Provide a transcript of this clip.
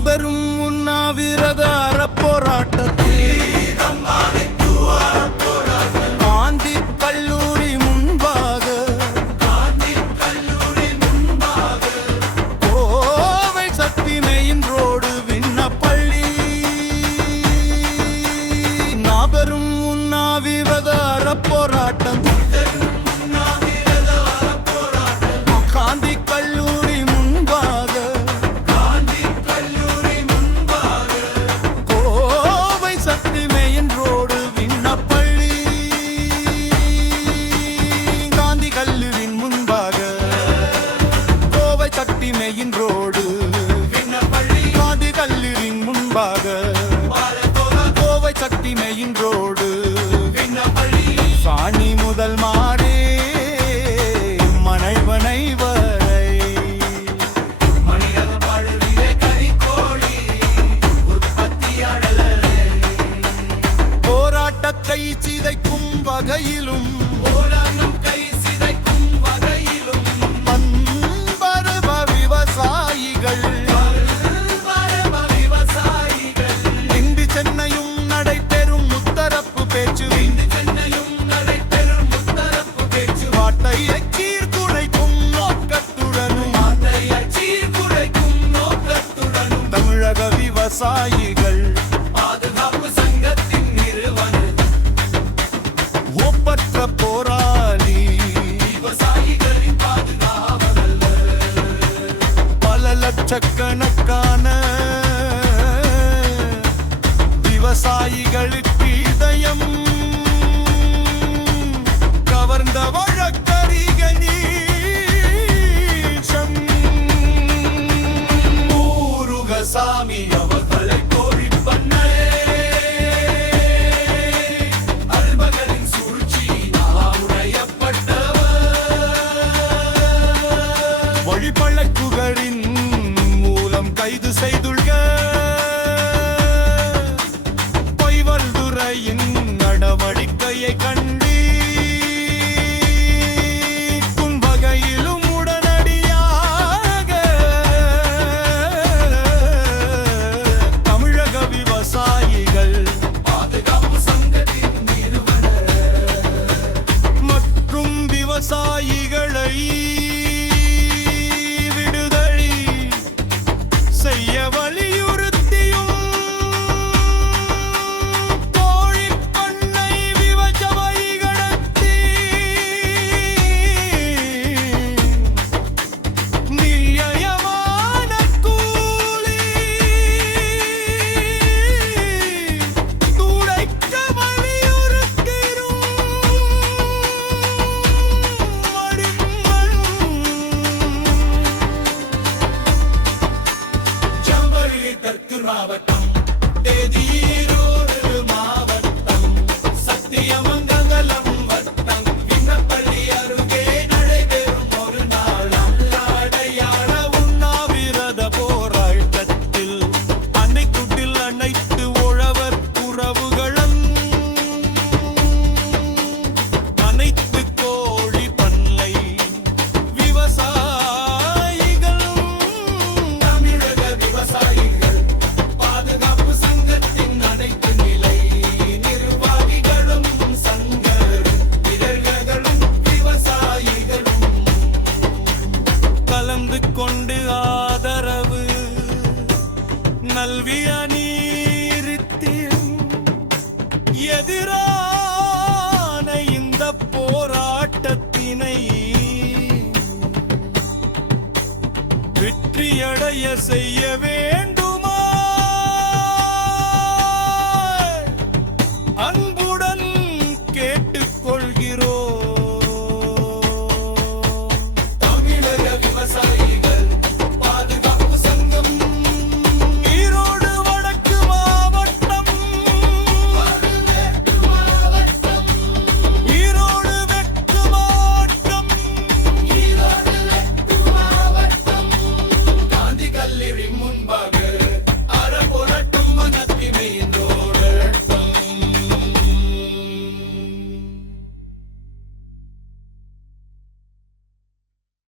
மாபெரும் உண்ணாவிரத அறப்போராட்டத்தில் காந்தி கல்லூரி முன்பாக கோவை சக்தி மெயின் ரோடு விண்ணப்பள்ளி மாபெரும் உண்ணாவிரத அறப்போராட்டம் காந்தி கல்லூரி முன்பாக கோவை சக்தி மெயின் ரோடு விண்ணப்பள்ளி காந்தி கல்லூரி முன்பாக கோவை சக்தி மெயின் ரோடு விண்ணப்பள்ளி காந்தி கல்லூரி முன்பாக கோவை சக்தி மெயின் ரோடு விண்ணப்பள்ளி சாணி முதல் மாடே மனைவனை வரை போராட்டத்தை சிதைக்கும் வகையிலும் பண்பருவ விவசாயிகள் இன்று சென்னையும் நடைபெறும் முத்தரப்பு பேச்சு வார்த்தையை சீர்குலைக்கும் நோக்கத்துடனும் தமிழக விவசாயிகள் பாதுகாப்பு சங்கத்தின் நிறுவனர் ஒப்பற்ற போராளி விவசாயிகளின் பாதுகாவலர் பல லட்சக்கணக்கான விவசாயிகளுக்கு இதயம் கவர்ந்த வழக்கறிஞர் முருகசாமி அவர்களை கோரி பண்ணே அல்பகரின் சூழ்ச்சி உடையப்பட்டவர் வழிபழக்குகளின் மூலம் கைது செய்துள்ள பொய்வல்துறையின் நடவடிக்கையை கண்டு வகையிலும் உடனடியாக தமிழக விவசாயிகள் பாதுகாப்பு சங்கத்தின் நிறுவனர் மற்றும் விவசாயிகளை விடுதலை செய்ய வலியுறுத்தியும் கோழிப்பண்ணை விவசாயிகளுக்கு நியாயமான கூலி துடைக்க வலியுறுத்திடும் ஜம்பள்ளி தெற்கு மாவட்டம் தேதியூர் மாவட்டம் சத்தியமங்கலம் வட்டம் விண்ணப்பள்ளி அருகே நடைபெறும் ஒரு நாள் அடையாள உண்ணாவிரத போராட்டத்தில் அன்னைக்குட்டில் அனைத்து உழவர் உறவுகளும் அனைத்து கோழி பண்ணை விவசாயிகளும் தமிழக விவசாயிகள் பாதுகாப்பு சங்கத்தின் அனைத்து நிலை நிர்வாகிகளும் சங்கரும் வீரர்களும் விவசாயிகளும் கலந்து கொண்டு ஆதரவு நல்விய நீரித்தில் எதிரான இந்த போராட்டத்தினை வெற்றியடைய செய்ய வேண்டும்.